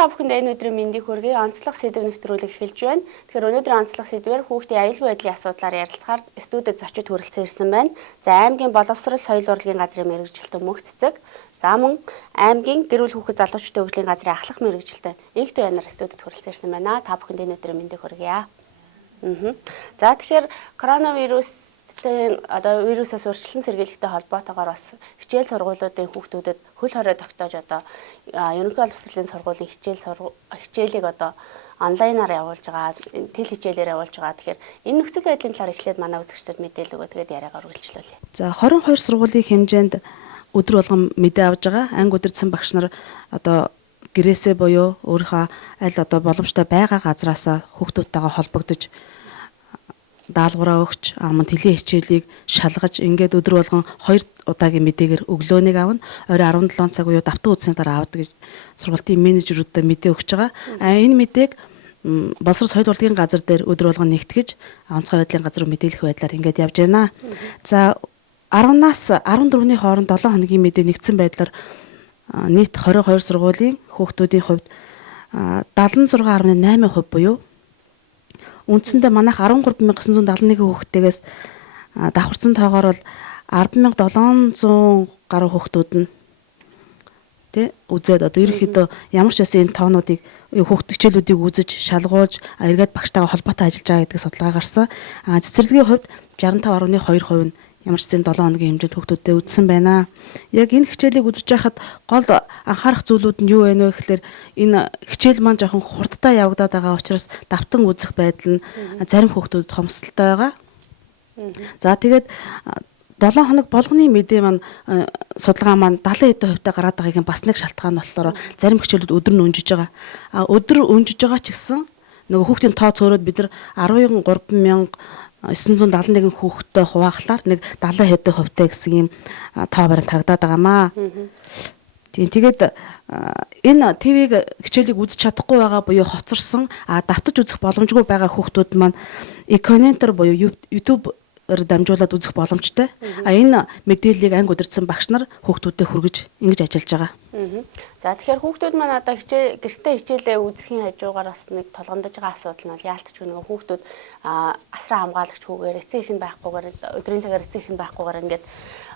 та бүхэнд энэ өдрийн мэндийг хүргэе. Онцлог сэдв нэвтрүүлэг эхэлж байна. Тэгэхээр өнөөдрийн онцлог сэдвээр хүүхдийн аюулгүй байдлын асуудлаар ярилцахаар студид зочид хүрэлцэн ирсэн байна. За аймгийн боловсрол соёл урлагийн газрын мэргэжилтэн Мөнх Цэцэг, за мөн аймгийн гэр бүл хүүхэд залуучуудын хөгжлийн газрын ахлах мэргэжилтэн Инх Туянаар студид хүрэлцэн ирсэн байна. Та бүхэнд энэ өдрийн мэндийг хүргье. За тэгэхээр коронавирус одоо вирусаас урьдчилан сэргийлэлтэй холбоотойгоор бас хичээл сургуулиудын хүүхдүүдэд хөл хорой тогтоож одоо ерөнхий боловсролын сургуулийн хичээлийг одоо онлайнаар явуулж байгаа, тэл хичээлээр явуулж байгаа. Тэгэхээр энэ нөхцөл байдлын талаар эхлээд манай үзэгчдод мэдээлэл өгөө тэгээд яриагаар үргэлжлүүлье. За 22 сургуулийн хэмжээнд өдөр болгон мэдээ авж байгаа. Анги удирдсан багш нар одоо гэрээсээ буюу өөрийнхөө аль одоо боломжтой байгаа газраасаа хүүхдүүдтэйгээ холбогдож даалгавраа өгч мөн тэлийн хичээлийг шалгаж ингээд өдөр болгон 2 удаагийн мэдээгээр өглөөнийг авна. Орой 17 цаг буюу давтан үдсийн дараа авдаг гэж сургуулийн менежерүүдэд мэдээ өгч байгаа. Энэ мэдээг боловсрол соёл урлагийн газар дээр өдөр болгон нэгтгэж онцгой байдлын газар мэдээлэх байдлаар ингээд явж байна. За 10-аас 14-ний хооронд 7 хоногийн мэдээ нэгдсэн байдлаар нийт 22 сургуулийн хүүхдүүдийн хувьд 76.8% буюу үндсэндээ манайх 13971 хүүхдтэйгээс давхарсан тоогоор бол 10,700 гаруй хүүхдүүд нь тэ үзээд одоо ерөнхийдөө ямар ч байсан энэ тоонуудыг хүүхдгчлүүдийг үзэж шалгуулж эргээд багштайгаа холбоотой ажиллаж байгаа гэдэг судалгаа гарсан. Цэцэрлэгийн хувьд 65.2% нь ямар ч зэн 7 хоногийн хэмжээнд хүүхдүүдтэй үзсэн байна. Яг энэ хичээлийг үзэж байхад гол анхаарах зүйлүүд нь юу вэ гэхээр энэ хичээл маань жоохон хурдтай явагдаад байгаа учраас давтан үзэх байдал нь зарим хүүхдүүдэд хомсдолтой байгаа. За тэгээд 7 хоног болгоны мэдээ маань судалгаа маань 70% таа гараад байгаагийн бас нэг шалтгаан нь болохоор зарим хичээлүүд өдөр нь өнжиж байгаа. Өдөр өнжиж байгаа ч гэсэн нөгөө хүүхдийн тоо цөөрөөд бид нар 13,971 хүүхэдтэй хуваахлаар нэг 70% хувьтай гэсэн ийм тоо баримт харагдаад байгаамаа. Тэгээд энэ ТV-г хичээлийг үзэж чадахгүй байгаа буюу хоцорсон давтаж үзэх боломжгүй байгаа хүүхдүүд маань Эконентор буюу YouTube-оор дамжуулаад үзэх боломжтой. Энэ мэдээллийг анги удирдсан багш нар хүүхдүүдэд хүргэж ингэж ажиллаж байгаа. За тэгэхээр хүүхдүүд маань одоо гэртээ хичээлээ үзэхийн хажуугаар бас нэг толгомдож байгаа асуудал нь бол яалтчгүй нөгөө хүүхдүүд асраа хамгаалагч хүүгээр эцэг их нь байхгүйгээр өдрийн цагаар эцэг их нь байхгүйгээр ингээд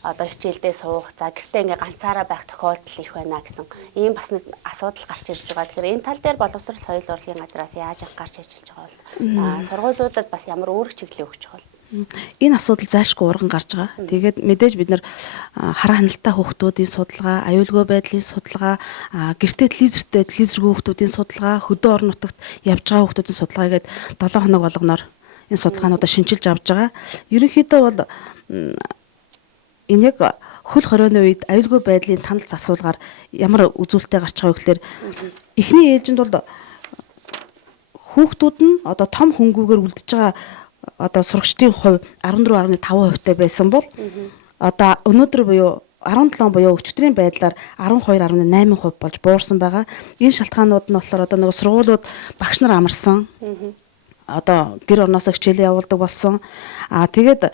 одоо хичээлдээ суух, за гэртээ ингээ ганцаараа байх тохиолдол их байна гэсэн ийм бас нэг асуудал гарч ирж байгаа. Тэгэхээр энэ тал дээр боловсрол соёл урлагийн газраас яаж анхаарч ажиллаж байгаа бол сургуулиудад бас ямар үүрэг чиглэл өгч байгаа бол энэ асуудал заашгүй урган гарч байгаа. Тэгээд мэдээж бид нар хараа хяналттай хүүхдүүдийн судалгаа, аюулгүй байдлын судалгаа, гэртээ телевизэргүй хүүхдүүдийн судалгаа, хөдөө орон нутагт явж байгаа хүүхдүүдийн судалгаа гэдэг 7 хоног болгоноор энэ судалгаануудаа шинжилж авч байгаа. Ерөнхийдөө бол энэ яг хөл хорионы үед аюулгүй байдлын таналц асуулгаар ямар үзүүлэлттэй гарч байгаа вэ гэхээр эхний ээлжинд бол хүүхдүүд нь одоо том хөнгүүгээр үлдэж байгаа одоо сурагчдын хувь 14.5% байсан бол одоо өнөөдөр буюу 17 буюу өчтөрийн байдлаар 12.8% болж буурсан байгаа. Энэ шалтгаанууд нь болохоор одоо нөгөө сургуулиуд багш нар амарсан. Одоо гэр орноосоо хичээлээ явуулдаг болсон. Тэгээд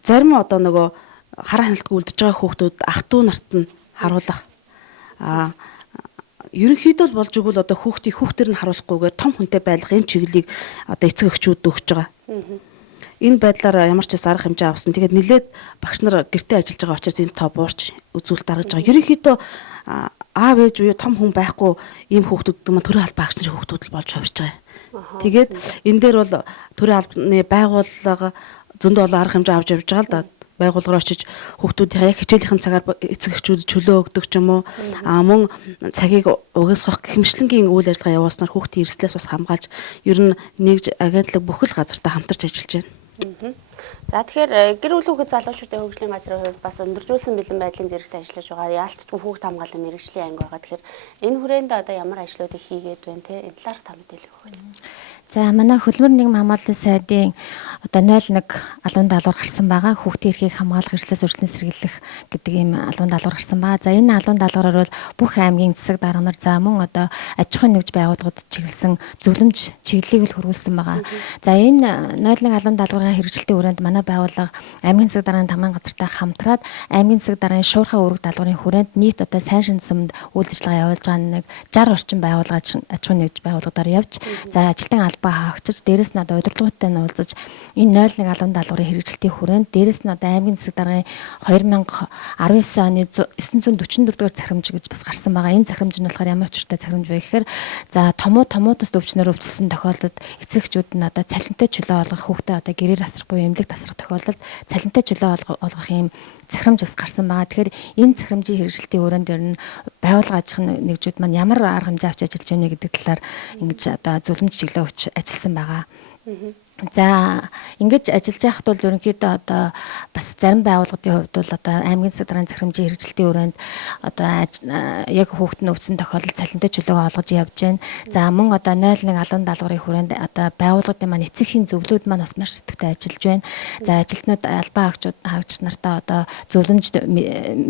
зарим одоо нөгөө хараа хяналтгүй үлдэж байгаа хүүхдүүд ах トゥ нарт нь харуулах. Ерөнхийдөө л болж игэл одоо хүүхдээр нь харуулахгүйгээр том хүнтэй байлгах энэ чиглэлийг одоо эцэг эхчүүд өгч байгаа. Энэ байдлаар ямар ч арга хэмжээ авсан. Тэгээд нэлээд багш нар гэртээ ажиллаж байгаа учраас энэ тоо буурч үзүүлэлт гаргаж байгаа. Ерөнхийдөө аав ээж буюу том хүн байхгүй ийм хүүхдүүд маань төрийн албан багш нарын хүүхдүүд л болж хувирч байгаа. Тэгээд энэ дээр бол төрийн албаны байгууллага зөндөө олон арга хэмжээ авч явж байгаа л да. Байгууллагаар очиж хүүхдүүдийн яг хичээлийнхэн цагаар эцэг эхчүүд чөлөө өгдөг ч юм уу мөн цагийг угсгах гэмшлэнгийн үйл ажиллагаа явуулснаар хүүхдийн эрсдлээс бас хамгаалж ер нь нэгж агентлаг бүхэл газартаа хамтарч ажиллаж байна. За тэгэхээр гэр бүл хүүхэд залуучуудын хөгжлийн газрын хувьд бас өндөржүүлсэн бэлэн байдлын зэрэгт ажиллаж байгаа. Яалтчгүй хүүхд хамгааллын мэргэжлийн анги байгаа. Тэгэхээр энэ хүрээнд одоо ямар ажлуудыг хийгээд байна те энэ талаар та мэдээлэл өгөх үү? За манай хөлбөр нийгэм хамгааллын сайдын одоо 01 алуун даалгавар гарсан байгаа. Хүүхдийн эрхийг хамгаалах, эрхлээс урьдчилан сэргийлэх гэдэг ийм алуун даалгавар гарсан байгаа. За энэ алуун даалгавраар бол бүх аймгийн засаг дарга нар за мөн одоо аж ахуйн нэгж байгууллагууд чиглэсэн зөвлөмж чиглэлийг л хөрвүүлсэн байгаа. За энэ 01 алуун даалгаврын хэрэгжилтийн хүрээнд хүрээнд манай байгууллага аймгийн засаг даргын тамгын газартай хамтраад аймгийн засаг даргын шуурхай үүрэг даалгаврын хүрээнд нийт одоо сайн шинжсэнд үйл ажиллагаа явуулж байгаа нэг 60 орчим байгууллага аж ахуйн нэгж байгууллагуудаар явж за ажилтны албаа хаагчиж дээрэс нь одоо удирдлагуудтай нь уулзаж энэ 01 албан даалгаврын хэрэгжилтийн хүрээнд дээрэс нь одоо аймгийн засаг даргын 2019 оны 944 дугаар захирамж гэж бас гарсан байгаа. Энэ захирамж нь болохоор ямар учиртай захирамж вэ гэхээр за томуудаас өвчнөр өвчлсөн тохиолдолд эцэгчүүд нь одоо цалинтай чөлөө олгох хүүхдээ одоо гэрээр асрах буюу эмнэлэг тасрах тохиолдолд цалинтай чөлөө олгох юм захирамж бас гарсан байгаа. Тэгэхээр энэ захирамжийн хэрэгжилтийн өрөөнд дэр нь байгууллага аж ахуйн нэгжүүд маань ямар арга хэмжээ авч ажиллаж байна гэдэг талаар ингэж одоо зөвлөмж чиглэлөө өгч ажилласан байгаа. За ингэж ажиллаж байхад бол ерөнхийдөө одоо бас зарим байгууллагын хувьд бол одоо аймгийн засаг даргын захирамжийн хэрэгжилтийн өрөөнд одоо яг хүүхэд нь өвсөн тохиолдолд цалинтай чөлөөгөө олгож явж байна. За мөн одоо 01 албан даалгаврын хүрээнд одоо байгууллагын маань эцэгхийн зөвлөлүүд маань бас маш сэтгүүтэй ажиллаж байна. За ажилтнууд албан хаагч нартаа одоо зөвлөмж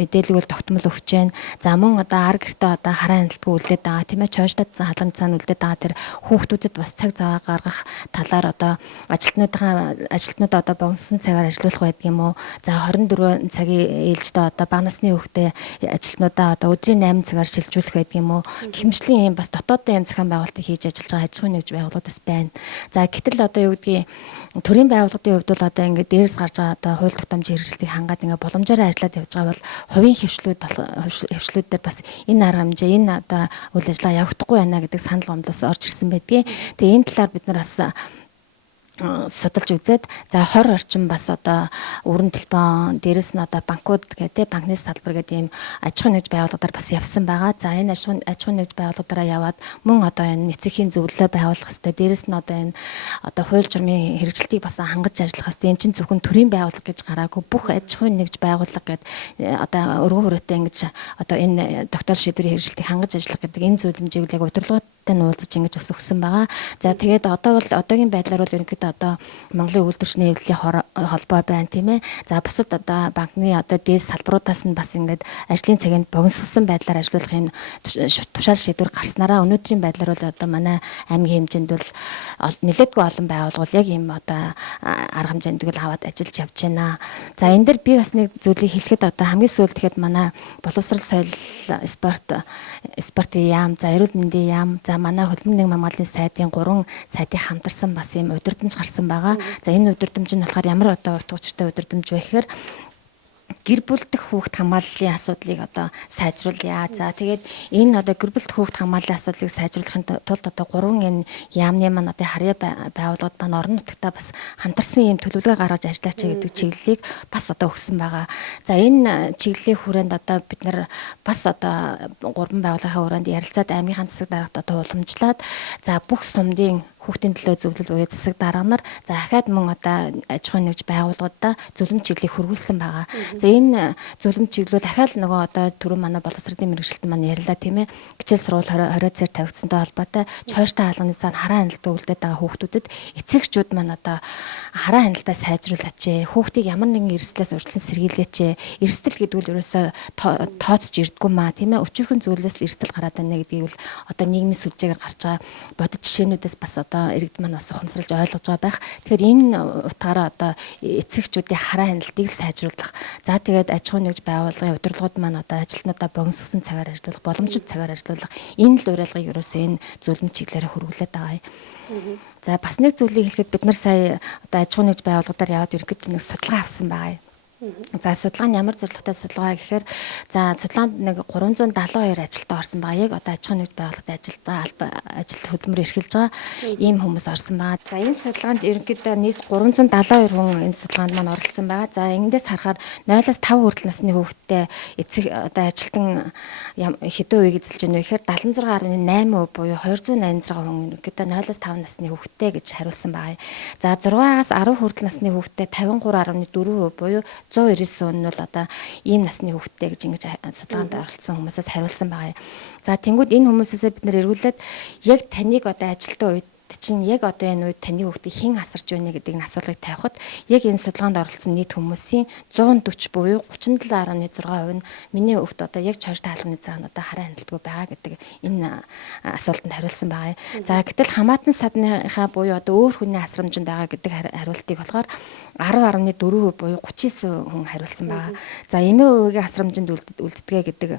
мэдээлэл тогтмол өгч байна. За мөн одоо ар гэртээ одоо хараа хяналтгүй үлдээд байгаа тийм ээ чойштад хаалган цаана үлдээд байгаа тэр хүүхдүүдэд бас цаг зав гаргах талаар одоо ажилтнуудаа одоо богиносон цагаар ажиллуулах байдаг юм уу? За 24 цагийн ээлжтэй одоо бага насны хүүхдээ ажилтнуудаа одоо өдрийн 8 цагаар шилжүүлэх байдаг юм уу? Гэх мэтлийн юм бас дотоодын юм зохион байгуулалтыг хийж ажиллаж байгаа аж ахуйн нэгж байгууллагууд бас байна. За гэтэл одоо юу гэдгийг төрийн байгууллагын хувьд бол одоо ингээд дээрс гарч байгаа одоо хууль тогтоомжийн хэрэгжилтийг хангаад ингээд боломжоор ажиллаад явж байгаа бол хувийн хөвшлүүд дээр бас энэ арга хэмжээ энэ одоо үйл ажиллагаа явагдахгүй байна гэдэг санал гомдлоос орж ирсэн байдгийг. Тэгээ энэ талаар бид нар бас судалж үзээд за 20 орчим бас одоо өрн телефон дээрэс нь одоо банкуд гэдэг банкны салбар гэдэг ийм аж ахуйн нэгж байгууллагуудаар бас явсан байгаа. За энэ аж ахуйн нэгж байгууллагуудаараа яваад мөн одоо энэ эцэгхийн зөвлөлөө байгуулах хэрэгтэй. Дээрэс нь одоо энэ одоо хууль журмын хэрэгжилтийг бас хангаж ажиллах хэрэгтэй. Энэ чинь зөвхөн төрийн байгууллага гэж гараагүй бүх аж ахуйн нэгж байгууллага гэдэг одоо өргөн хүрээтэй ингэж одоо энэ доктор шийдвэрийн хэрэгжилтийг хангаж ажиллах гэдэг энэ зөвлөмжийг яг удирдлагуудтай нь уулзаж ингэж бас өгсөн байгаа. За тэгээд одоо бол одоогийн байдлаар бол ерөнхийдөө одоо Монголын үйлдвэрчний хэвлэлийн холбоо байна тийм ээ. За бусад одоо банкны одоо дээс салбаруудаас нь бас ингээд ажлын цагийг богиносгосон байдлаар ажилуулах юм тушаал шийдвэр гарснараа өнөөдрийн байдлаар бол одоо манай аймгийн хэмжээнд бол нэлээдгүй олон байгууллагууд яг ийм одоо арга хэмжээнд л аваад ажиллаж явж байна. За энэ дэр би бас нэг зүйлийг хэлэхэд одоо хамгийн сүүлд тэгэхэд манай боловсрол соёл спортын яам, за эрүүл мэндийн яам, за манай хөдөлмөрийн хамгааллын сайдын 3 сайдыг хамтарсан бас ийм удирдамж гарсан байгаа. За энэ удирдамж нь болохоор ямар одоо утга учиртай удирдамж вэ гэхээр гэр бүлдэх хүүхд хамгааллын асуудлыг одоо сайжруулъя. За тэгээд энэ одоо гэр бүлдэх хүүхд хамгааллын асуудлыг сайжруулахын тулд одоо 3 энэ яамны маань одоо харьяа байгууллагууд маань орон нутгтаа бас хамтарсан ийм төлөвлөгөө гаргаж ажиллаач гэдэг чиглэлийг бас одоо өгсөн байгаа. За энэ чиглэлийн хүрээнд одоо бид нар бас одоо 3 байгууллагын хүрээнд ярилцаад аймгийн засаг даргад одоо уламжлаад за бүх сумдын хүүхдийн төлөө зөвлөл буюу засаг дарга нар за ахаад мөн одоо аж ахуйн нэгж байгууллагуудаа зөвлөмж чиглэлийг хөрвүүлсэн байгаа. За энэ зөвлөмж чиглэлүүд дахиад нөгөө одоо түрүү манай боловсролын мэргэжилтэн маань ярьлаа тийм ээ. Хичээл сургууль 20 цаар тавигдсантай холбоотой чойртой хаалганы цаана хараа хяналтаа үлдээд байгаа хүүхдүүдэд эцэгчүүд маань одоо хараа хяналтаа сайжруулаач ээ. Хүүхдийг ямар нэгэн эрсдлээс урьдчилан сэргийлээч ээ. Эрсдэл гэдэг нь ерөөсөө тооцож ирдэггүй маа тийм ээ. Өчүүхэн зүйлээс л эрсдэл гараад байна гэдгийг бол одоо нийгмийн сүлжээгээр гарч байгаа бодит жишээнүүдээс бас иргэд маань бас ухамсарлаж ойлгож байгаа байх. Тэгэхээр энэ утгаараа одоо эцэгчүүдийн хараа хяналтыг сайжруулах. За тэгээд аж ахуйн нэгж байгууллагын удирдлагууд маань одоо ажилтнуудаа богиносгосон цагаар ажиллах, боломжит цагаар ажиллах энэ л уриалгыг ерөөсөө энэ зөвлөмж чиглэлээр хөрвүүлээд байгаа юм. За бас нэг зүйлийг хэлэхэд бид нар сая одоо аж ахуйн нэгж байгууллагуудаар яваад ерөнхийдөө нэг судалгаа авсан байгаа юм. За судалгаа нь ямар зорилготой судалгаа гэхээр за судалгаанд нэг 372 ажилтнаа орсон байгаа. Яг одоо аж ахуйн нэгж байгууллагад ажил хөдөлмөр эрхэлж байгаа ийм хүмүүс орсон байгаа. За энэ судалгаанд ерөнхийдөө нийт 372 хүн энэ судалгаанд маань оролцсон байгаа. За эндээс харахаар 0-5 хүртэл насны хүүхэдтэй эцэг одоо ажилтан хэдэн үеийг эзэлж байна вэ гэхээр 76.8% буюу 286 хүн ерөнхийдөө 0-5 насны хүүхэдтэй гэж хариулсан байгаа. За 6-аас 10 хүртэл насны хүүхэдтэй 53.4% буюу 199 нь бол одоо ийм насны хүүхэдтэй гэж ингэж судалгаанд оролцсон хүмүүсээс хариулсан байгаа юм. За тэнгууд энэ хүмүүсээсээ бид нэр эргүүлээд яг таныг одоо ажилтны үед чинь яг одоо энэ үед таны хүүхдийг хэн асарч байна гэдэг нь асуулгыг тавихад яг энэ судалгаанд оролцсон нийт хүмүүсийн 140 буюу 37.6% нь миний хүүхд одоо яг чойртой хаалганы цаана одоо хараа хяналтгүй байгаа гэдэг энэ асуултанд хариулсан байгаа. За гэтэл хамаатан садныхаа буюу одоо өөр хүний асрамжинд байгаа гэдэг хариултыг болохоор 10.4% буюу 39% хүн хариулсан байгаа. За эмээ өвөгийн асрамжинд үлддэг гэдэг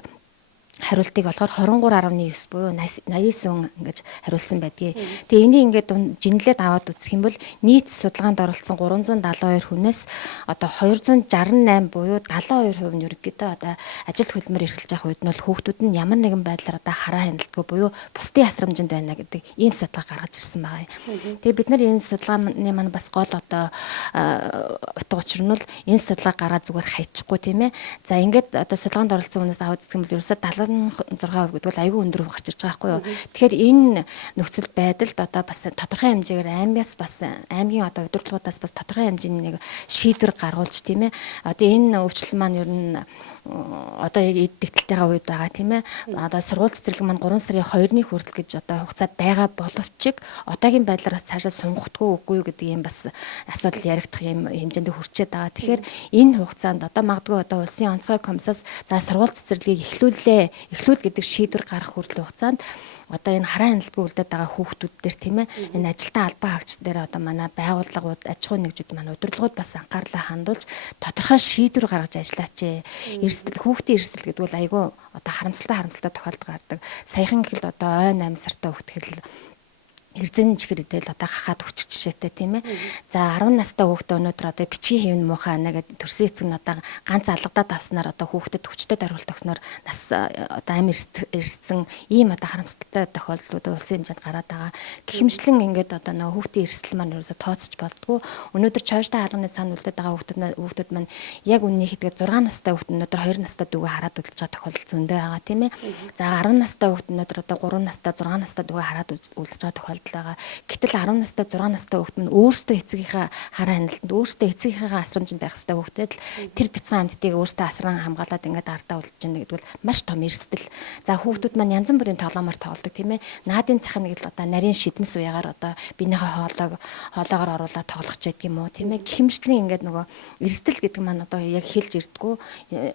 хариултыг болохоор 23.9 буюу 89% ингэж хариулсан байдгийг. Тэгээ энийг ингээд жинлээд аваад үзэх юм бол нийт судалгаанд оролцсон 372 хүнээс одоо 268 буюу 72% нь ерөнхийдөө одоо ажил хөдөлмөр эрхэлж явах үед нь бол хүүхдүүд нь ямар нэгэн байдлаар одоо хараа хяналтгүй буюу бусдын асрамжинд байна гэдэг ийм судалгаа гаргаж ирсэн байгаа. Тэгээ бид нар энэ судалгааны маань бас гол одоо утга учир нь бол энэ судалгаа гараад зүгээр хайчихгүй тийм ээ. За ингээд одоо судалгаанд оролцсон хүнээс аваад үзэх юм бол ерөөсөө 76% гэдэг бол аюул өндөр гарч ирж байгаа байхгүй юу. Тэгэхээр энэ нөхцөл байдалд одоо бас тодорхой хэмжээгээр аймгийн одоо удирдлагуудаас бас тодорхой хэмжээний нэг шийдвэр гаргуулж тийм ээ. Одоо энэ өвчлөл маань ер нь одоо яг эддэгтэлтэйгээ үед байгаа тийм ээ. Одоо сургууль цэцэрлэг маань 3 сарын 2-ны хүртэл гэж одоо хугацаа байгаа боловч одоогийн байдлаараас цаашаа сунгахгүй үгүй гэдэг юм бас асуудал яригдах юм хэмжээнд хүрчээд байгаа. Тэгэхээр энэ хугацаанд одоо магадгүй одоо улсын онцгой комиссаас за сургууль цэцэрлэгийг эхлүүл гэдэг шийдвэр гарах хүртэл хугацаанд одоо энэ хараа хяналтгүй үлдээд байгаа хүүхдүүд дээр тийм ээ энэ ажилтаа албан хаагч дээр одоо манай байгууллагууд аж ахуйн нэгжүүд манай удирдлагууд бас анхаарлаа хандуулж тодорхой шийдвэр гаргаж ажиллаач. Эрсдэл хүүхдийн эрсдэл гэдэг бол айгүй одоо харамсалтай тохиолдол гардаг. Саяхан гэхэл одоо ой 8 сартай хүүхдэл эрзэн чихрэдэл одоо хахад хүч жишээтэй тийм ээ. За 10 настай хүүхдээ өнөөдөр одоо бичгийн хэвэн муухай ана гэдэг төрсөн эцэг нь одоо ганц алгадаад авснаар одоо хүүхдэд хүчтэй дариулт өгснөөр нас одоо амь эрссэн ийм одоо харамсалтай тохиолдлууд улсын хэмжээнд гараад байгаа. Гэхмэчлэн ингээд одоо нөгөө хүүхдийн эрсдэл маань ерөөсө тооцож болдгоо. Өнөөдөр чойртой хаалганы цаана үлдээд байгаа хүүхдүүд маань яг үннийг хэлбэл 6 настай хүүхд өнөөдөр 2 настай дүүгээ хараад үлдэж байгаа тохиолдол зөндөө байгаа тийм ээ. За 10 настай хүүхд өнөөдөр одоо 3 настай 6 настай дүүгээ хараад үлдэж байгаа тохиолдол байгаа. Гэтэл 10 настай 6 настай хүүхэд нь өөрсдөө эцгийнхээ хараа хяналтанд өөрсдөө эцгийнхээ асрамжинд байх хэрэгтэй хүүхдэд л тэр бяцхан амьтдыг өөрсдөө асран хамгаалаад ингээд ардаа үлдэж байна гэдэг бол маш том эрсдэл. За хүүхдүүд маань янз бүрийн тоглоомор тоглодог тийм ээ. Наадын цахим нэг л одоо нарийн шидэн суягаар одоо биенийхээ хоолоогоор оруулаад тоглох ч гэдэг юм уу тийм ээ. Гэхмэчлэн ингээд нөгөө эрсдэл гэдэг маань одоо яг хэлж ирдгүү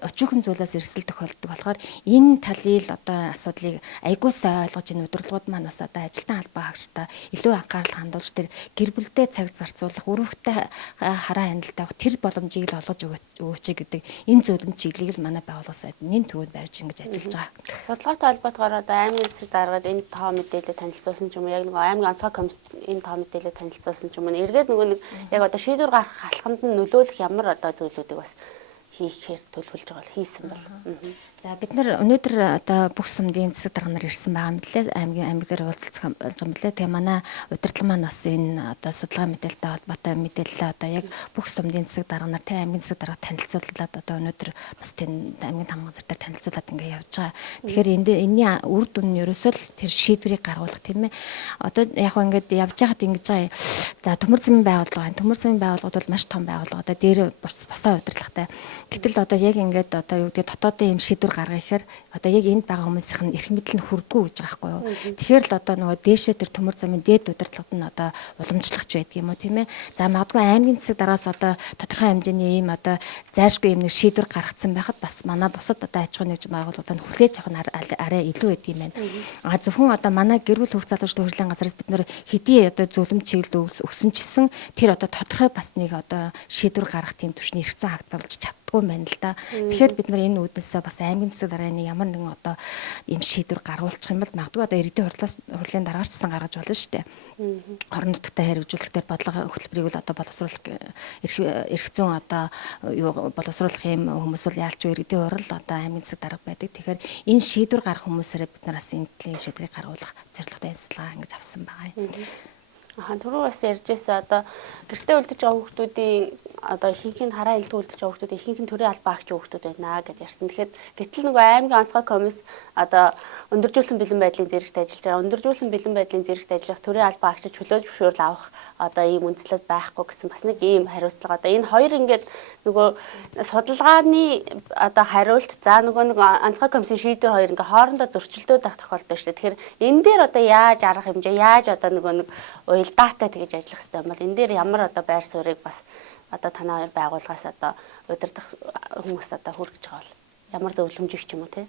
өчүүхэн зүйлээс эрсдэл тохиолддог болохоор энэ талын одоо асуудлыг айгуу сайн ойлгож энэ удирдлагууд маань бас одоо ажилтан албан хаагчтай илүү анхаарал хандуулж тэр гэр бүлдээ цаг зарцуулах, өрөвтэй хараа хяналт авах тэр боломжийг л олгож өгөөч гэдэг энэ зөвлөмж чиглэлийг л манай байгууллагаас нэн түрүүнд барьж ингэж ажиллаж байгаа. Судалгаатай холбоотойгоор одоо аймгийн засаг даргаад энэ тоо мэдээлэл танилцуулсан ч юм уу яг нэг аймгийн онцгой комисс энэ тоо мэдээлэл танилцуулсан ч юм уу эргээд нөгөө нэг яг одоо шийдвэр гаргах алхамд нь нөлөөлөх ямар одоо зүйлүүдийг бас хийхээр төлөвлөж байгаа бол хийсэн бол. За бид нар өнөөдөр одоо бүх сумдын засаг дарга нар ирсэн байгаа мэтлээ аймгаар уулзсан болж байгаа мэтлээ. Тэгээ манай удирдлага маань бас энэ одоо судалгаа мэдээлэлтэй холбоотой мэдээлэл одоо яг бүх сумдын засаг дарга нар тэ аймгийн засаг дарга танилцуулаад одоо өнөөдөр бас тийм аймгийн тамгазар дээр танилцуулаад ингээд явж байгаа. Тэгэхээр энэний үр дүн нь ерөөсөө л тэр шийдвэрийг гаргуулах тийм ээ. Одоо яг хөө ингээд явж байхад ингэж байгаа. За төмөр замын байгууллага байна. Төмөр замын байгууллагууд бол маш том байгууллага. Одоо дээр босоо удирдлагатай. Гэтэл одоо яг ингээд одоо юу гэдэг дотоодын юм шийдвэр гаргах ихээр одоо яг энд байгаа хүмүүсийн эрх мэдэл нь хүрдгүү гэж байгаа байхгүй юу. Тэгэхээр л одоо нөгөө дээшээ тэр төмөр замын дээд удирдлагад нь одоо уламжлахч байдаг юм уу тийм ээ. За магадгүй аймгийн засаг дараас одоо тодорхой хэмжээний ийм одоо зайлшгүй юм нэг шийдвэр гаргацсан байхад бас манай бусад одоо аж ахуйн нэгж байгууллагууд нь хүлээж авах нь арай илүү байд юм байна. А зөвхөн одоо манай гэр бүл хөгжил залуучдын хөгжлийн газраас бид нэр хэдий одоо зөвлөмж чиглэл өгсөн ч гэсэн тэр одоо тодорхой бас нэг одоо шийдвэр гаргах тийм түвшний эрх зүйн акт байгуулж чаддгүй байна л да. Тэгэхээр бид нар энэ үүднээсээ бас аймгийн засаг даргааны ямар нэгэн одоо ийм шийдвэр гаргуулчих юм бол магадгүй одоо иргэдийн хурлын дараагаарчсан гаргаж болно шүү дээ. Орон нутгтай хэрэгжүүлэх дээр бодлого хөтөлбөрийг л одоо боловсруулах эрх зүйн одоо юу боловсруулах юм хүмүүс бол яалч иргэдийн хурл одоо аймгийн засаг дарга байдаг. Тэгэхээр энэ шийдвэр гарах хүмүүсээрээ бид нараас энэ шийдвэрийг гаргуулах зорилготой судалгаа ингэж авсан байгаа юм. Түрүү бас ярьжсэн одоо гэртээ үлдэж байгаа хүүхдүүдийн одоо ихэнх нь хараа илтүү үлдэж байгаа хүүхдүүд ихэнх нь төрийн албан агч хүүхдүүд байна гэдээ ярьсан. Тэгэхээр гэтэл нөгөө аймгийн онцгой комисс одоо өндөржүүлсэн бэлэн байдлын зэрэгт ажиллаж байгаа. Өндөржүүлсэн бэлэн байдлын зэрэгт ажиллах төрийн албан агчид чөлөө зөвшөөрөл авах одоо ийм үндслэл байхгүй гэсэн бас нэг ийм хариуцлага. Одоо энэ хоёр ингээд нөгөө судалгааны одоо хариулт за нөгөө нэг онцгой комиссийн шийдвэр хоёр ингээ хоорондоо зөрчилдөд байх тохиолдол шүү дээ. Тэгэхээр энэ дээр одоо яаж арга хэмжээ яаж одоо нөгөө нэг уялдаатай тэгж ажиллах хэрэгтэй юм бол энэ дээр ямар одоо байр суурийг бас одоо танай байгууллагаас одоо удирдах хүмүүс одоо хүргэж байгаа бол ямар зөвлөмжийг ч юм уу те.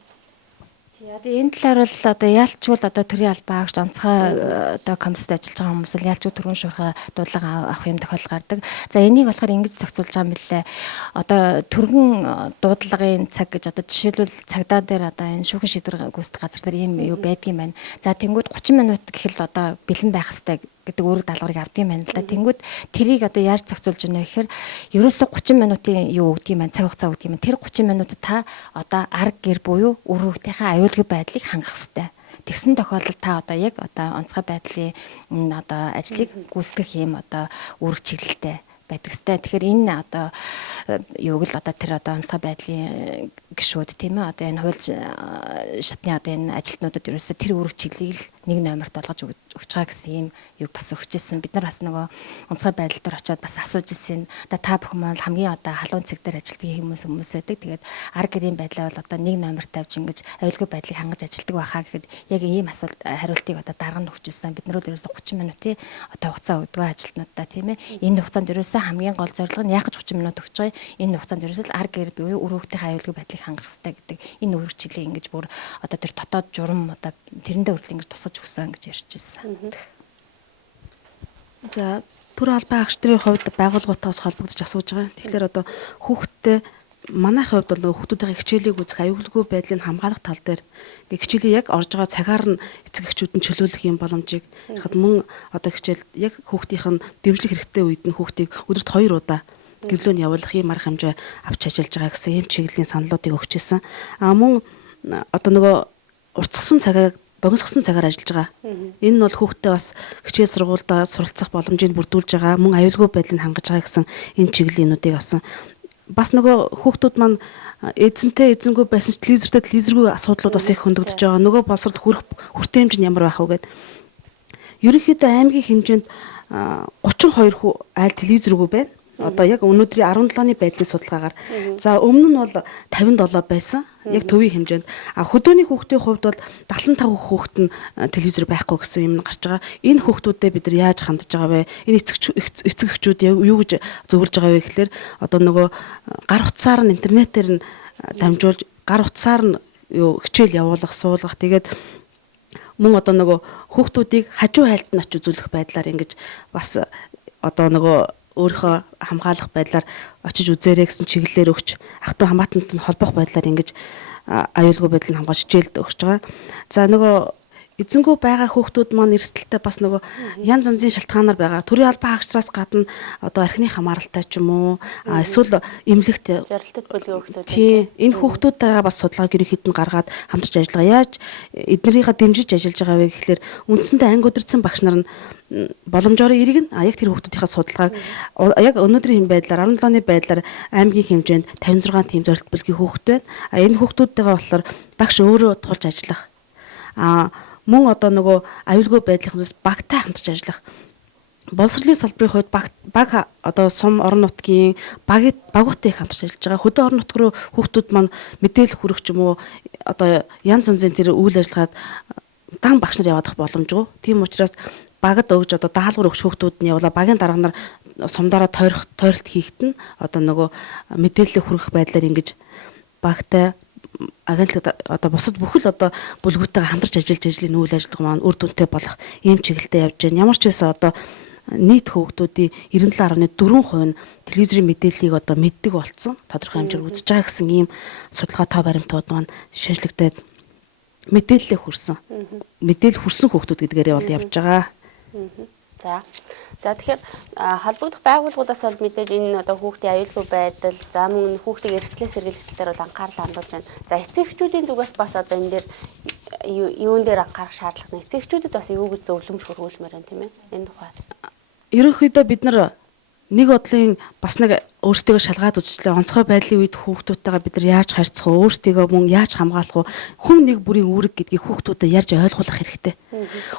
Одоо энэ талаар бол одоо яалчгүй одоо төрийн албан агч онцгой одоо комиссд ажиллаж байгаа хүмүүс л яалчгүй түрүүн шуурхай дуудлага авах юм тохиол гардаг. За энийг болохоор ингэж зохицуулж байгаа юм билээ. Одоо түргэн дуудлагын цаг гэж одоо жишээлбэл цагдаа дээр одоо энэ шүүхэн шийдвэр гүйцэтгэх газар дээр ийм юу байдгийм байна. За тэнгууд 30 минут гэхэл одоо бэлэн байх хэрэгтэй гэдэг үүрэг даалгаврыг авдсан байна л да. Тэнгүүд тэрийг одоо яаж зохицуулж байна вэ гэхээр ерөөсөө 30 минутын юу өгдөг юм байна, цаг хугацаа өгдөг юм. Тэр 30 минутад та одоо арга гэр буюу үр хүүхдийнхээ аюулгүй байдлыг хангах хэрэгтэй. Тэгсэн тохиолдолд та одоо яг одоо онцгой байдлын одоо ажлыг гүйцэтгэх юм одоо үүрэг чиглэлтэй байдаг хэвээр. Тэгэхээр энэ одоо юуг л одоо тэр одоо онцгой байдлын гишүүд тийм ээ одоо энэ хууль шатны одоо энэ ажилтнуудад ерөөсөө тэр үүрэг чиглэлийг л нэг номерт болгож өгч байгаа гэсэн юм юг бас өгчээсэн. Бид нар бас нөгөө онцгой байдал дээр очиод бас асууж ирсэн. Одоо та бүхэн маань хамгийн одоо халуун цэг дээр ажилтдаг хүмүүс байдаг. Тэгээд арга гэрийн байдлаа бол одоо нэг номерт тавьж ингэж аюулгүй байдлыг хангаж ажилтдаг байхаа гэхэд яг ийм асуулт хариултыг одоо дарга нь өгчээсэн. Бид нар л ерөөсөө 30 минутын одоо хугацаа өгдөг ажилтнуудаа тийм ээ. Энэ хугацаанд ерөөсөө хамгийн гол зорилго нь яг 30 минут өгч байгаа. Энэ хугацаанд ерөөсөө л арга гэр буюу үр хүүхдийн аюулгүй байдлыг хангах хэрэгтэй гэдэг энэ үүрэг чиглэлийг ингэж бүр одоо тэр дотоод журам одоо тэрэндээ хүртэл ингэж тусгаж өгсөн гэж ярьж ирсэн. За төр албан агч нарын хувьд байгууллагуудаас холбогдож асууж байгаа. Тэгэхээр одоо хүүхдтэй манай хувьд бол нөгөө хүүхдүүдийн хичээлийг үзэх аюулгүй байдлыг хамгаалах тал дээр хичээлийн яг орж байгаа цагаар нь эцэг эхчүүд нь чөлөөлөх юм боломжийг хад мөн одоо хичээл яг хүүхдийнх нь дэмжлэг хэрэгтэй үед нь хүүхдийг өдөрт 2 удаа гэрлөө нь явуулах юм арга хэмжээ авч ажиллаж байгаа гэсэн юм чиглэлийн саналуудыг өгчээсэн. Мөн одоо нөгөө уртсгсан цагаа богиносгосон цагаар ажиллаж байгаа. Энэ нь бол хүүхдээ бас хичээл сургуультай суралцах боломжийг бүрдүүлж байгаа, мөн аюулгүй байдлыг хангаж байгаа гэсэн энэ чиглэлийнүүдийг авсан. Бас нөгөө хүүхдүүд маань эзэнтэй эзэнгүй байсан ч телевизэргүй асуудлууд бас их хөндөгдөж байгаа. Нөгөө боловсрол хүртээмж нь ямар байх вэ гэд. Ерөнхийдөө аймгийн хэмжээнд 32 айл телевизэргүй байна. Одоо яг өнөөдрийн 17-ны байдлын судалгаагаар за өмнө нь бол 57 байсан. Яг төвийн хэмжээнд. Хөдөөний хүүхдийн хувьд бол 75% хүүхэд нь телевизэр байхгүй гэсэн юм гарч байгаа. Энэ хүүхдүүдэд бид нар яаж хандж байгаа вэ? Энэ эцэг эхчүүд юу гэж зөвлөж байгаа вэ гэхээр одоо нөгөө гар утсаар нь интернетээр нь дамжуулж гар утсаар нь хичээл явуулах, суулгах. Тэгээд мөн одоо нөгөө хүүхдүүдийг хажуу хайлт нь очиж үзүүлэх байдлаар ингэж бас одоо нөгөө өөрийнхөө хамгаалах байдлаар очиж үзээрэй гэсэн чиглэлээр өгч ах トゥ хамаатанд нь холбох байдлаар ингэж аюулгүй байдлыг хамгаалж хичээлд өгч байгаа. За нөгөө эзэнгүй байгаа хүүхдүүд маань эрсдэлтэй бас нөгөө янз янзын шалтгаанаар байгаа. Төрийн албан агчраас гадна одоо архины хамааралтай ч юм уу эсвэл эмнэлэгт зорилттой бүлгийн хүүхдүүд. Тийм энэ хүүхдүүдтэйгээ бас судалгааг ерөнхийд нь гаргаад хамтарч ажиллагаа. Яаж эднэрийнхээ дэмжиж ажиллаж байгаа вэ гэхэлэр үндсэндээ анги удирдсан багш нар нь боломжоор иргэн яг тэр хүүхдүүдийнхээ судалгааг яг өнөөдрийн хэм байдлаар 17-ны байдлаар аймгийн хэмжээнд 56 тийм зорилт бүлгийн хүүхэд байна. Энэ хүүхдүүдтэйгээ болохоор багш өөрөө тулж ажиллах. Мөн одоо нөгөө аюулгүй байдлынхаас багтай хамтарч ажиллах. Боловсролын салбарын хувьд баг одоо сум орон нутгийн багуудтай хамтарч ажиллаж байгаа. Хөдөө орон нутг руу хүүхдүүд маань мэдээлэл хүргэх ч юм уу одоо янз янзын тэр үйл ажиллагаад дан багш нар яваадах боломжгүй. Тийм учраас багад өгж одоо даалгавар өгч хүүхдүүд нь явуулаа багийн дарга нар сумдаараа тойролт хийхэд нь одоо нөгөө мэдээлэл хүргэх байдлаар ингэж багтай агентлагад одоо бусад бүхэл одоо бүлгүүтэйгээ хамтарч ажиллаж ажлын үйл ажиллагаа маань үр дүнтэй болох ийм чиглэлтэй явж байна. Ямар ч байсан одоо нийт хүүхдүүдийн 97.4% нь телевизрийн мэдээллийг одоо мэддэг болсон. Тодорхой хэмжээгээр үзэж байгаа гэсэн ийм судалгаа тоо баримтууд маань шинжлэхдээ мэдээлэл хүрсэн. Мэдээлэл хүрсэн хүүхдүүд гэдгээрээ бол явж байгаа. За тэгэхээр холбогдох байгууллагуудаас бол мэдээж энэ одоо хүүхдийн аюулгүй байдал, за мөн хүүхдийг эрсдлээс сэргийлэх тал дээр бол анхаарал хандуулж байна. За эцэг эхчүүдийн зүгээс бас одоо энэ дээр юун дээр анхаарах шаардлага нэг. Эцэгчүүдэд бас юу гэж зөвлөмж хөргүүлмээр байна тийм ээ. Энэ тухайд. Ерөнхийдөө бид нар нэг бодлын бас нэг өөрсдөө шалгаад үзчихлээ. Онцгой байдлын үед хүүхдүүдтэйгээ бид нар яаж харьцах вэ? Өөрсдийгөө мөн яаж хамгаалах вэ? Хүн нэг бүрийн үүрэг гэдгийг хүүхдүүдэд ярьж ойлгуулах хэрэгтэй.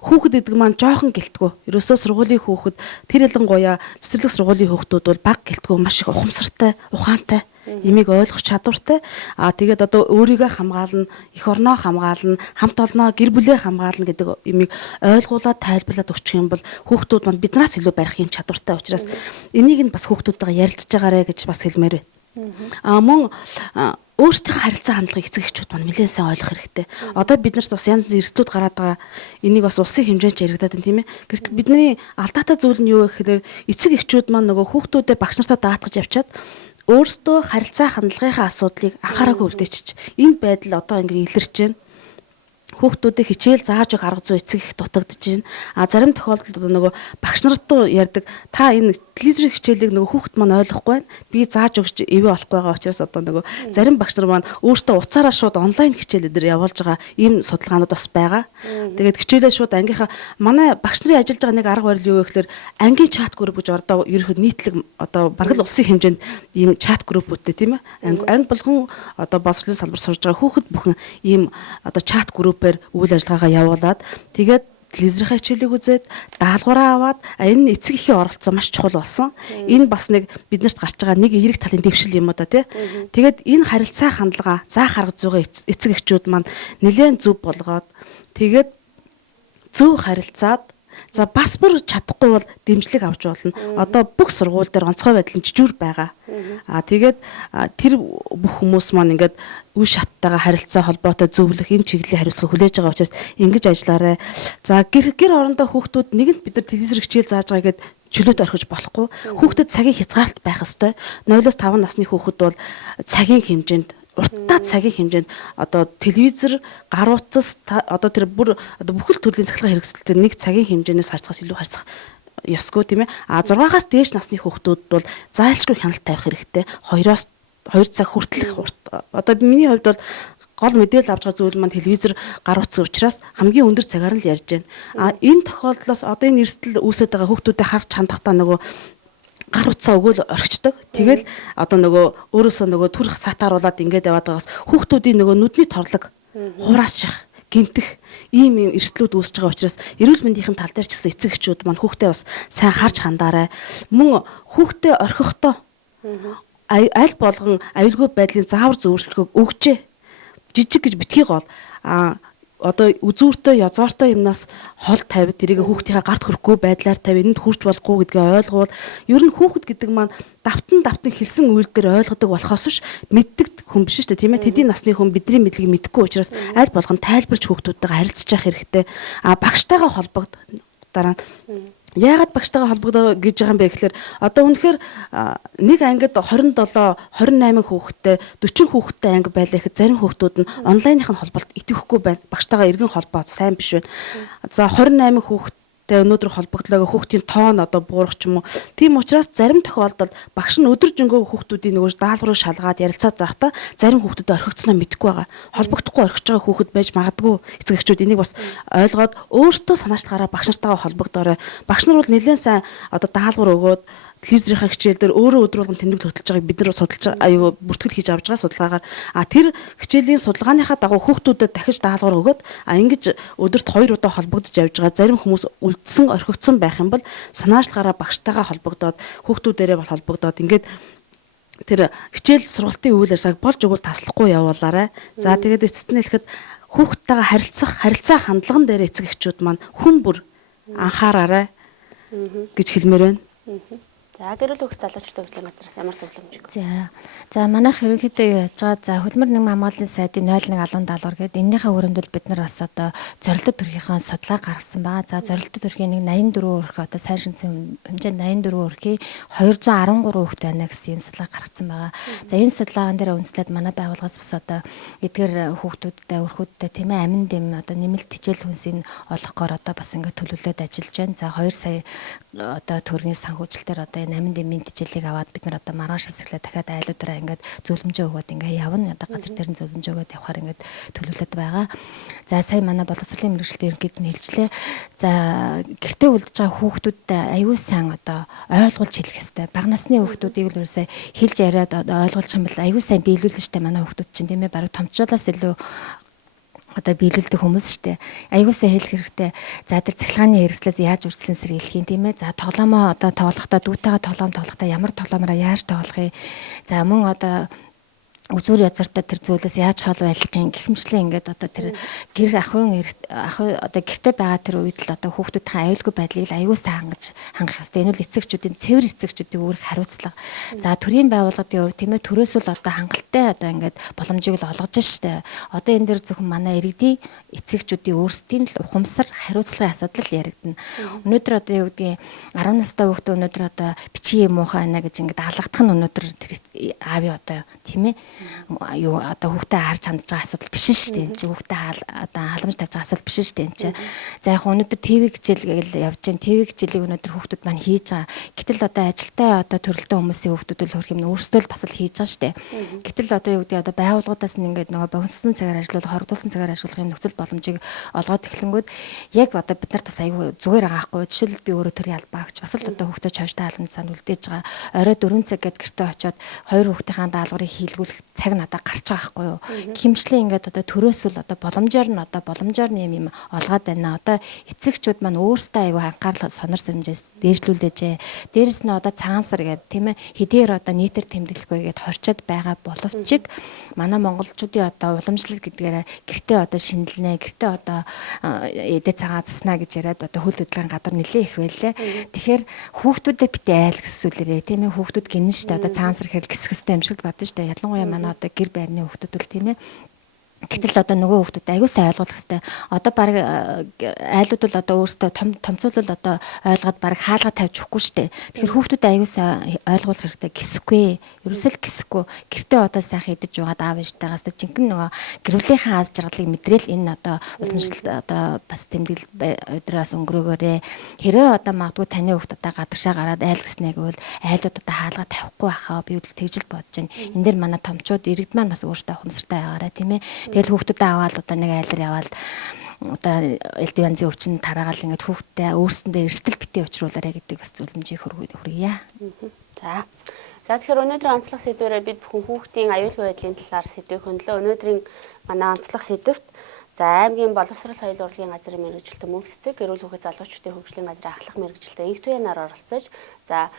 Хүүхэд гэдэг маань жоохон гэлтгүү. Ерөөсөө сургуулийн хүүхэд тэр ялангуяа цэцэрлэг сургуулийн хүүхдүүд бол бага гэлтгүү маш их ухамсартай, ухаантай имийг ойлгох чадвартай. Тэгээд одоо өөрийгөө хамгаална, эх орноо хамгаална, хамт олноо, гэр бүлээ хамгаална гэдэг имийг ойлгуулад тайлбарлаад өгчих юм бол хүүхдүүд маань биднээс илүү барих юм чадвартай учраас энийг нь бас хүүхдүүдтэйгээ ярилцж байгаарэ гэж бас хэлмээр байна. Мөн өөрсдийнхөө харилцаа хандлагыг эцэг эхчүүд маань нэлээд сайн ойлгох хэрэгтэй. Одоо бид нарт бас янз бүрийн эрсдлүүд гараад байгаа. Энийг бас улсын хэмжээнд яригадаад байна тийм ээ. Гэтэл бидний алдаатай зүйл нь юу вэ гэхээр эцэг эхчүүд маань нөгөө хүүхдүүдэд багш нартаа даатгаж явчаад өөрсдөө харилцаа хандлагынхаа асуудлыг анхаараагүй үлдээчих. Энэ байдал одоо ингэ илэрч байна. Хүүхдүүдийг хичээл зааж өгөх арга зүй эцэг их дутагдж байна. Зарим тохиолдолд нөгөө багш нартай ярьдаг та энэ телевизийн хичээлийг нөгөө хүүхд маань ойлгохгүй байна. Би зааж өгч ивэ болохгүй байгаа учраас одоо нөгөө зарим багш нар маань өөртөө уцаараа шууд онлайн хичээлээр явуулж байгаа ийм судалгаанууд бас байгаа. Тэгээд хичээлээ шууд ангийнхаа манай багш нарын ажиллаж байгаа нэг арга барил юу вэ гэхээр ангийн чат групп гэж одоо ерөнхийд нийтлэг одоо бараг л улсын хэмжээнд ийм чат группүүдтэй тийм ээ. Анги болгон одоо боловсролын салбар сурж байгаа хүүхэд бүхэн ийм одоо чат группээр үйл ажиллагаагаа явуулаад тэгээд телевизийнхаа хичээлийг үзээд даалгавраа аваад энэ эцэг эхийн оролцоо маш чухал болсон. Энэ бас нэг биднэрт гарч байгаа нэг эерэг талын дэвшил юм да тий. Тэгээд энэ харилцаа хандлага заах арга зүйгээ эцэг эхчүүд маань нэлээд зөв болгоод тэгээд зөв харилцаад за бас бүр чадахгүй бол дэмжлэг авч болно. Одоо бүх сургууль дээр онцгой байдлын жижүүр байгаа. Тэгээд тэр бүх хүмүүс маань ингээд үе шаттайгаа харилцаа холбоотой зөвлөх энэ чиглэлийн хариуцлагыг хүлээж байгаа учраас ингэж ажиллаарай. За гэр орондоо хүүхдүүд нэгэнд бид нар телевизээр хичээл зааж байгаа гэдээ чөлөөт орхиж болохгүй. Хүүхдэд цагийн хязгаарлалт байх ёстой. 0-5 насны хүүхэд бол цагийн хэмжээнд урттай цагийн хэмжээнд одоо телевизэр гар утас одоо тэр бүр одоо бүхэл төрлийн цахилгаан хэрэгсэлтэй нэг цагийн хэмжээнээс харьцахаас илүү харьцах ёсгүй тийм ээ. 6-аас дээш насны хүүхдүүд бол зайлшгүй хяналт тавих хэрэгтэй. 2 цаг хүртэлх одоо миний хувьд бол гол мэдээлэл авч байгаа зүйл маань телевизэр гар утсан учраас хамгийн өндөр цагаар нь л ярьж байна. Энэ тохиолдлоос одоо энэ эрсдэл үүсэж байгаа хүүхдүүдэд харж хандахдаа нөгөө гар утсаа өгөөл орхичдаг. Тэгэл одоо нөгөө өөрөөсөө нөгөө түр сатааруулаад ингээд яваад байгаас хүүхдүүдийн нөгөө нүдний торлог хураас шах гэмтэх ийм эрсдлүүд үүсэж байгаа учраас эрүүл мэндийн тал дээр ч гэсэн эцэг эхчүүд маань хүүхдээ бас сайн харж хандаарай. Мөн хүүхдээ орхихдоо аль болгон аюулгүй байдлын заавар зөвшөөрлөгөө өгчээ. Жижиг гэж битгий гол одоо үзүүртэй язоортой юмнаас хол тавь тэрийг хүүхдийнхээ гарт хүрэхгүй байдлаар тавь энд хүрч болохгүй гэдгээ ойлгуул. Ер нь хүүхэд гэдэг маань давтан хэлсэн үйлдэл ойлгодог болохоос биш мэддэг хүн биш шүү дээ тийм ээ. Тэдний насны хүн бидний мэдлэгийг мэдэхгүй учраас аль болгон тайлбарч хүүхдүүдтэйгээ харилцаж явах хэрэгтэй. Багштайгаа холбогд дараа яагаад багштайгаа холбогдоо гэж байгаа юм бэ гэхээр одоо үнэхээр нэг ангид 27 28 хүүхэдтэй 40 хүүхэдтэй анги байлаа гэхэд зарим хүүхдүүд нь онлайныхын холболт итгэхгүй байна. Багштайгаа эргэн холбоо сайн биш байна. За 28 хүүхэдтэй өнөөдөр холбогдлоо хүүхдийн тоон одоо буурах ч юм уу. Тийм учраас зарим тохиолдолд багш нь өдөр жингөө хүүхдүүдийн нөгөө даалгаврыг шалгаад ярилцаад байхдаа зарим хүүхдүүдэд орхигдсноо мэдэхгүй байгаа. Холбогдохгүй орхиж байгаа хүүхэд байж магадгүй. Эцэг эхчүүд энийг бас ойлгоод өөртөө санаачлахаараа багш нартайгаа холбогдоорой. Багш нар бол нэлээд сайн одоо даалгавар өгөөд телевизрийн хичээл дээр өөрөө өдөр болгон тэмдэглэл хөтлөж байгааг бид нар судалж аюу бүртгэл хийж авч байгаа судалгаагаар тэр хичээлийн судалгааныхаа дагуу хүүхдүүдэд дахиж даалгавар өгөөд ингэж өдөрт 2 удаа холбогдож явж байгаа зарим хүмүүс үлдсэн орхигдсон байх юм бол санаачлахаараа багштайгаа холбогдоод хүүхдүүдээрээ бол холбогдоод ингээд тэр хичээл сургалтын үйл ажиллагааг болж өгвөл таслахгүй явуулаарай. За тэгээд эцэст нь хэлэхэд хүүхдтэйгээ харилцаа хандлаган дээр эцэг эхчүүд маань хүн бүр анхаараарай гэж хэлмээр байна. За гэр бүл хөх залуучдын хөгжлийн газраас ямар зөвлөмж өгөх вэ? За манайх ерөнхийдөө юу яаж байгаа. За хөдөлмөр нийгмийн хамгааллын сайдын 017070 гээд энэнийхээ өрөөнд бол бид нар бас одоо зорилт төрхийнхөө судалгаа гаргасан байгаа. За зорилт төрхийн нэг 84 өрх одоо сайн шинжсэн хэмжээнд 84 өрхийн 213 хүүхэд байна гэсэн юм судалгаа гаргасан байгаа. За энэ судалгаахан дээр үндэслээд манай байгууллагаас бас одоо эдгээр хүүхдүүдтэй өрхүүдтэй тийм ээ амин дэм одоо нэмэлт хичээл хүнсийг олгохоор одоо бас ингээд төлөвлөд ажиллаж байна. За 2 сая одоо төгрөгийн санхүүжилтээр одоо 8 дэмийн хичээлийг аваад бид нар одоо маргааш хэсэглээ дахиад айлуудаараа ингээд зөвлөмжөө өгөөд ингээд явна. Одоо газар дээр нь зөвлөмжөө өгөөд явахаар ингээд төлөвлөд байгаа. За сая манай боловсролын мэргэжилтийн ерөнхийд нь хэлжлээ. За гэртээ үлдэж байгаа хүүхдүүдтэй аюул сайн одоо ойлгуулж хэлэх хэрэгтэй. Бага насны хүүхдүүдийг л ерөөсөө хэлж яриад ойлгуулчих юм бол аюул сайн биелүүлнэ штэ манай хүүхдүүд чинь тийм ээ. Бараг томчуулаас илүү одоо биелүүлдэг хүмүүс штэ. Аягуулсаа хэлэх хэрэгтэй. За тэр цахилгааны хэрэгслээс яаж үржилсэн сэргийлэх юм тийм ээ. За тоглоомоо одоо тоглохдоо дүүтэйгээ тоглохдоо ямар тоглоомороо яаж тоглох юм. За мөн одоо үзүүр язартаа тэр зүйлээс яаж хол байлгахын гихмчлэн ингээд одоо тэр гэр ахын одоо гэртээ байгаа тэр үед л одоо хүүхдүүдийн аюулгүй байдлыг аюул сайн хангах хэрэгтэй. Энэ бол эцэгчүүдийн цэвэр эцэгчүүдийн үүрэг хариуцлага. За төрийн байгууллагын хувьд тийм ээ төрөөс л одоо хангалттай одоо ингээд боломжийг л олгож штэ. Одоо энэ дэр зөвхөн манай иргэдийн эцэгчүүдийн өөрсдийн л ухамсар хариуцлагын асуудал яригдана. Өнөөдөр одоо юу гэдгийг 10 настай хүүхдээ өнөөдөр одоо бичгийн муухай байна гэж ингээд алгадах нь өнөөдөр тэр аав одоо тийм ээ юу одоо хүүхдээ харж хандж байгаа асуудал биш шүү дээ. Энд чинь хүүхдээ одоо халамж тавьж байгаа асуудал биш шүү дээ. Энд чинь за яг өнөөдөр ТV хичээл гээл явж байна. ТV хичээлийг өнөөдөр хүүхдүүд маань хийж байгаа. Гэтэл одоо ажилтаа одоо төрөлтөө хүмүүсийн хүүхдүүд л хөрх юм өөрсдөө л бас л хийж байгаа шүү дээ. Гэтэл одоо юу гэдэг одоо байгууллагуудаас нь ингээд нөгөө богиносон цагаар ажиллах, хоригдуулсан цагаар ажиллах юм нөхцөл боломжийг олгоод эхлэнгүүд яг одоо бид нарт бас аягүй зүгээр байгаа хгүй. Жишээлбэл би өөрөө төрийн албаагч бас л одоо хүүхдээ чойштой хаалганд цаанд үлдээж байгаа. Орой 4 цаг гээд гэртээ очиод 2 хүүхдийн даалгаврыг хийлгүүлэх цаг надад гарч байгаа байхгүй юу. Гэмшлээ ингээд одоо төрөөсөл одоо боломжоор нь юм олгоод байна. Одоо эцэгчүүд маань өөрсдөө аягүй анхаарал сонор сэрэмжээс дээшлүүлээжээ. Дээрэс нь одоо цагаан сар гэдэг тийм ээ хэдийгээр одоо нийтэр тэмдэглэхгүй гээд хорчод байгаа боловч манай монголчуудын одоо уламжлал гэдгээрээ гэртээ одоо шинэлнэ, гэртээ одоо эдээ цагаан заснаа гэж яриад одоо хөл хөдөлгөөний гадар нэлээ их байлээ. Тэгэхээр хүүхдүүдэд битээ айл гэсүүлээрээ тийм ээ хүүхдүүд гинэн штэ одоо цагаан сар хэрэг гисэх хэвээр юм шиг л badна штэ. Ялангуяа манай одоо гэр байрны хүүхдүүд бол тийм ээ. Гэтэл одоо нөгөө хүүхдүүд аягүй сайн ойлгуулах хэрэгтэй. Одоо баг айлууд бол одоо өөрсдөө томцуулал одоо ойлгоод баг хаалга тавьж өгөхгүй штэ. Тэгэхээр хүүхдүүд аягүй сайн ойлгуулах хэрэгтэй. Гисэхгүй. Ерөөсөл гисэхгүй. Гэртээ одоо сайхан идэж угаад аав ээжтэйгээс жинхэнэ нөгөө гэр бүлийнхээ аз жаргалыг мэдрэл энэ одоо уламжлалт одоо бас тэмдэглэл өдрөөс өнгөрөөгөөрэй. Хэрвээ одоо магадгүй таны хүүхд одоо гадагшаа гараад айл гэснэг бол айлууд одоо хаалга тавихгүй байхаа би үл тэгжил бодож байна. Энд дэр манай томчууд иргэд маань бас өөрсдөө ухамсартай байгаарай тийм ээ. Тэгэл хүүхдүүдэд аваад одоо нэг айлар яваад одоо элдвэнзийн өвчин тараагаал ингээд хүүхдтэй өөрсөндөө эрсдэл битээ учруулаарэ гэдэг бас зөвлөмжийг хүргье. За. За тэгэхээр өнөөдрийн онцлог сэдвээрээ бид бүхэн хүүхдийн аюулгүй байдлын талаар сэдвийг хөндлөө. Өнөөдрийн манай онцлог сэдвт за аймгийн боловсрол соёл урлагийн газрын мэргэжилтэн мөнх цэцэг гэрүүл хүүхэд залуучуудын хөгжлийн газрын ахлах мэргэжилтэн инх туянаар оролцож за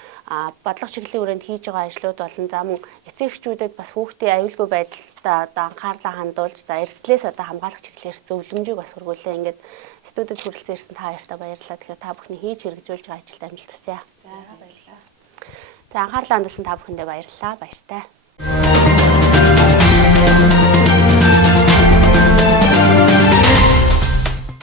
бодлого чиглэлийн хүрээнд хийж байгаа ажлууд болон за мөн эцэг эхчүүдэд бас хүүхдийн аюулгүй байдлаа одоо анхаарлаа хандуулж за эрсдлээс одоо хамгаалах чиглэлээр зөвлөмжийг бас хүргүүлээ. Ингээд студид хүрэлцэн ирсэн та баяртай баярлалаа. Тэгэхээр та бүхний хийж хэрэгжүүлж байгаа ажилд амжилт хүсье. За баярлалаа. За анхаарлаа хандуулсан та бүхэндээ баярлалаа. Баяртай.